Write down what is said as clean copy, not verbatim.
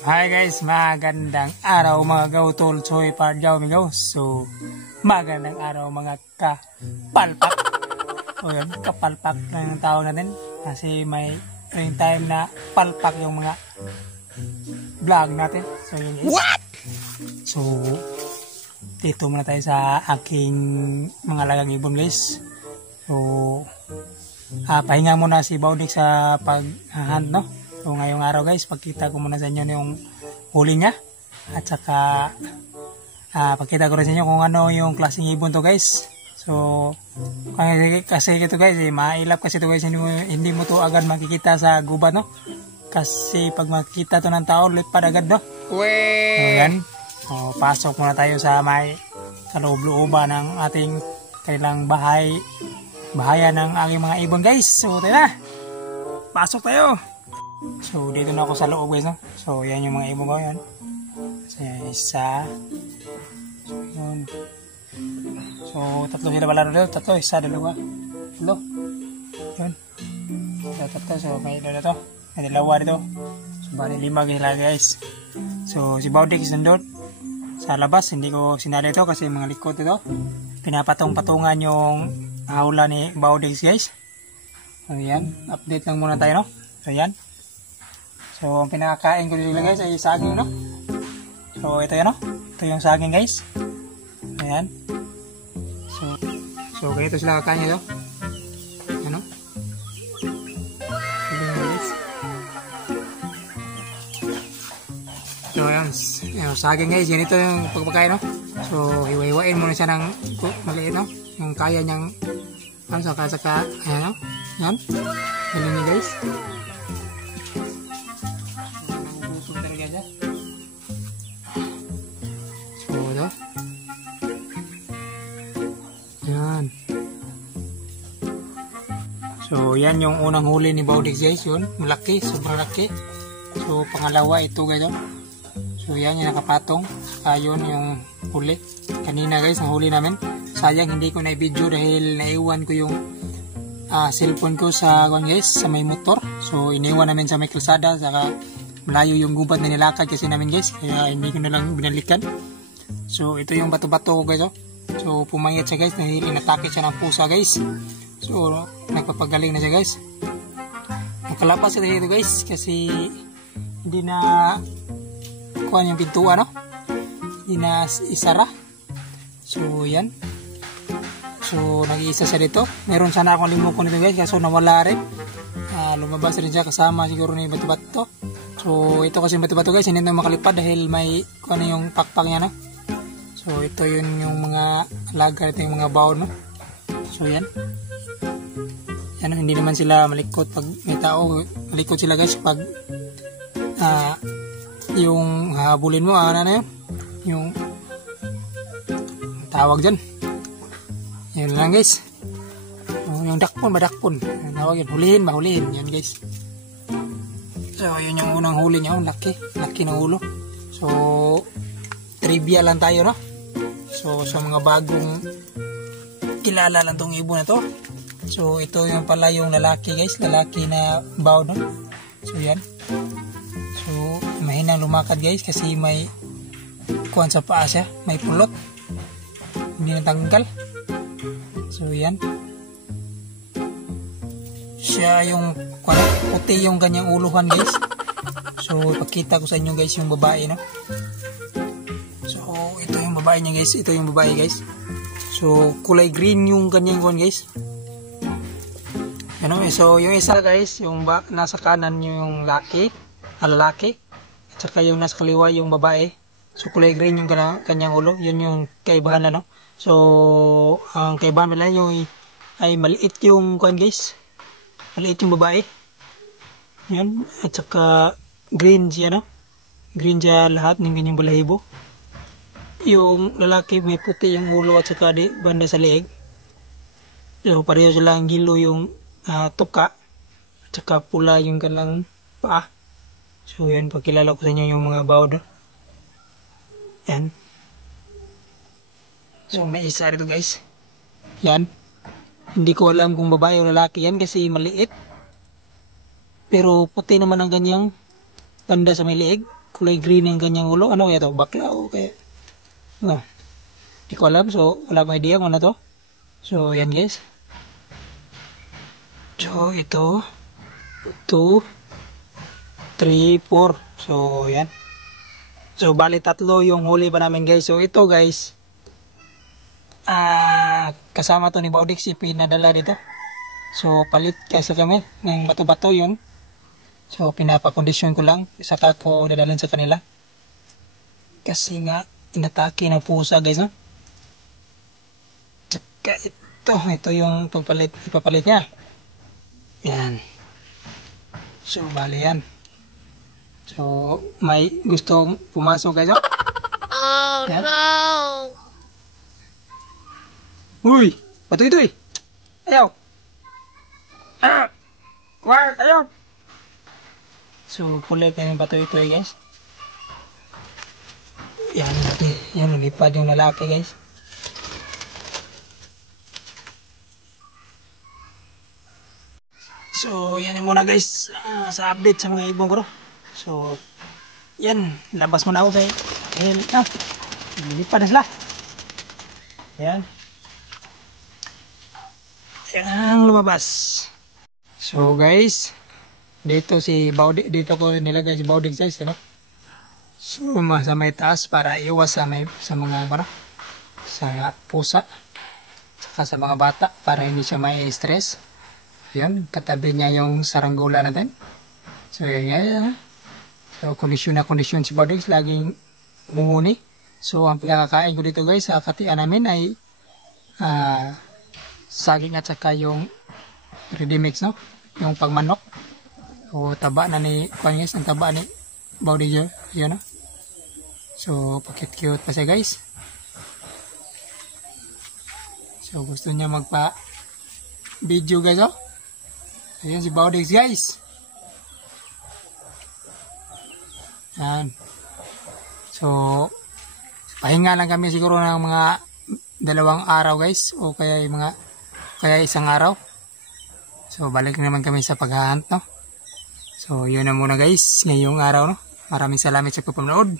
Hi guys, magandang araw mga gautol. Soy Parjaw migaw. So, magandang araw mga kapalpak. So yun, kapalpak na yung tawag natin. Kasi may time na palpak yung mga vlog natin. So yun guys. What? So, dito muna tayo sa aking mga lagang ibon guys. So, pahinga muna si Baudik sa pag-hunt, no? So ngayong araw guys, pagkita ko muna sa inyo yung huli niya. At saka pagkita ko rin sa inyo kung ano yung klaseng ibon to guys. So kasi ito guys, mailap kasi ito guys, hindi mo to agad makikita sa gubat, no? Kasi pag makikita to ng tao, lipad agad, no? So yan, so, pasok muna tayo sa may kaloob-looban ng ating kailang bahayan ng aking mga ibon guys. So tayo na, pasok tayo. So dito na ako sa loob guys, no? So yan yung mga ibon ko yan. So isa. So yun. So tatlo sila pala dito. Tatlo, isa, dalawa. Tatlo. Yun. So tatlo. So may ilo na to. May dalawa dito. So bali 5 guys. So si Baudik is nandun sa labas. Hindi ko sinali ito kasi mga likod ito. Pinapatong-patungan yung hawla ni Baudik guys. So yan. Update lang muna tayo, no? So yan. So, ang pinakakain ko dito guys ay saging, no? So, ito yan, no? Ito yung saging guys. Ayan. So ganito sila kakain nito. Ano? So, ayan. Saging guys, yan ito yung pagpakain, no? So, hiwa-hiwain muna siya ng maliit, no? Yung kaya niyang, ano, saka, ayan, no? Yan. Galing niya guys. So yan yung unang huli ni Baudik guys, yun, malaki, sobrang laki. So pangalawa ito guys, oh. So yan yung nakapatong, yun yung huli. Kanina guys, ang huli namin. Sayang hindi ko na i-video dahil naiwan ko yung cellphone ko sa guys, sa may motor. So iniwan namin sa may kalsada, saka malayo yung gubat na nilakad kasi namin guys, kaya hindi ko na lang binalikan. So ito yung bato-bato guys, oh. So pumayat siya guys dahil inatake siya ng pusa guys. So nagpapagaling na siya guys. Nakalapas siya dito guys kasi hindi na kuha yung pintuan, no? Hindi na isara. So yan. So nag-iisa siya dito. Meron sana akong limukon nito guys, kaso nawala rin. Lumabas rin siya kasama siguro ni bato-bato. So ito kasi bato-bato guys, hindi na makalipad dahil may kuha na yung pakpak niya, no? So ito yun yung mga alaga, ito yung mga baon, no? So yan. Yan, hindi naman sila malikot pag may tao. Malikot sila guys pag yung habulin mo, ano na yun? Yung tawag dyan. Yan lang guys. Yung dakpon ba, dakpon? Tawag yun, hulihin ba, hulihin. Yan guys. So yun yung unang huli niya. Laki, laki ng ulo. So trivia lang tayo, no? So sa mga bagong kilala lang tong ibon na to. So ito yung pala yung lalaki guys, lalaki na bao, no? So yan. So mahinang lumakad guys kasi may kuwan sa paa siya, may pulot. Hindi natanggal. So yan. Siya yung puti yung kanyang uluhan guys. So pakita ko sa inyo guys yung babae, no? So ito yung babae niya guys, ito yung babae guys. So kulay green yung kanyang kuwan guys. Ano, so yung isa guys, yung nasa kanan yung lalaki, at saka yung nasa kaliwa yung babae. So kulay green yung kanyang ulo, yun yung kaibahan na, no? So ang kaibahan nila yung ay maliit yung kuan guys, maliit yung babae. Yan, at saka green siya, no? Green siya lahat ng kanyang balahibo. Yung lalaki may puti yung ulo at saka di banda sa leeg. So pareho silang gilo yung tuka at saka pula yung kalang paa. So yan, pagkilala ko sa inyo yung mga bawd. Yan. So may isa rito guys. Yan. Hindi ko alam kung babae o lalaki yan kasi maliit. Pero puti naman ang ganyang banda sa may leeg. kulay green yung kanyang ulo. Ano kaya to? Bakla o kaya? Ano? Di ko alam. So, wala akong idea kung ano to. So, yan guys. So, ito. 2, 3, 4. So, yan. So, bali 3 yung huli pa namin guys. So, ito guys. Kasama to ni Baudix si pinadala dito. So, palit kasi kami ng bato-bato yun. So, pinapakondisyon ko lang. Saka ko dadalan sa kanila. Kasi nga, inatake ng pusa guys. No? Tsaka ito yung ipapalit niya. Yan. So, bali yan. So, may gustong pumasok guys. Oh, yan. No! Uy! Bato ito eh! Ayaw! Wag! Ayaw! So, pulit na yung bato ito eh, guys. Yan, lumipad yung lalaki, guys. So, yan yung muna, guys. Sa update sa mga ibong ko. So, yan. Labas muna ako, guys. Lumipad na sila. Yan. Yan ang lumabas. So, guys. Dito ko nilagay si Baudix guys, ano? So, sa may taas para iwas sa mga sa pusa, saka sa mga bata para hindi siya may stress. Yan, katabi niya yung saranggola natin. So, yan. So, kondisyon si Baudix, laging munguni. So, ang pinakakain ko dito guys, sa katian namin ay saging at saka yung ready mix, no? Yung pagmanok. O taba na ni Pangis, ang taba ni Baudix yun, no? So, pakit-cute pa siya guys. So, gusto niya magpa-video guys, oh. Ayan si Baudix guys. Yan. So, pahinga lang kami siguro ng mga 2 araw guys. O kaya isang araw. So, balik naman kami sa paghahunt, no? So, yun na muna guys, ngayong araw, no? Maraming salamat sa panonood.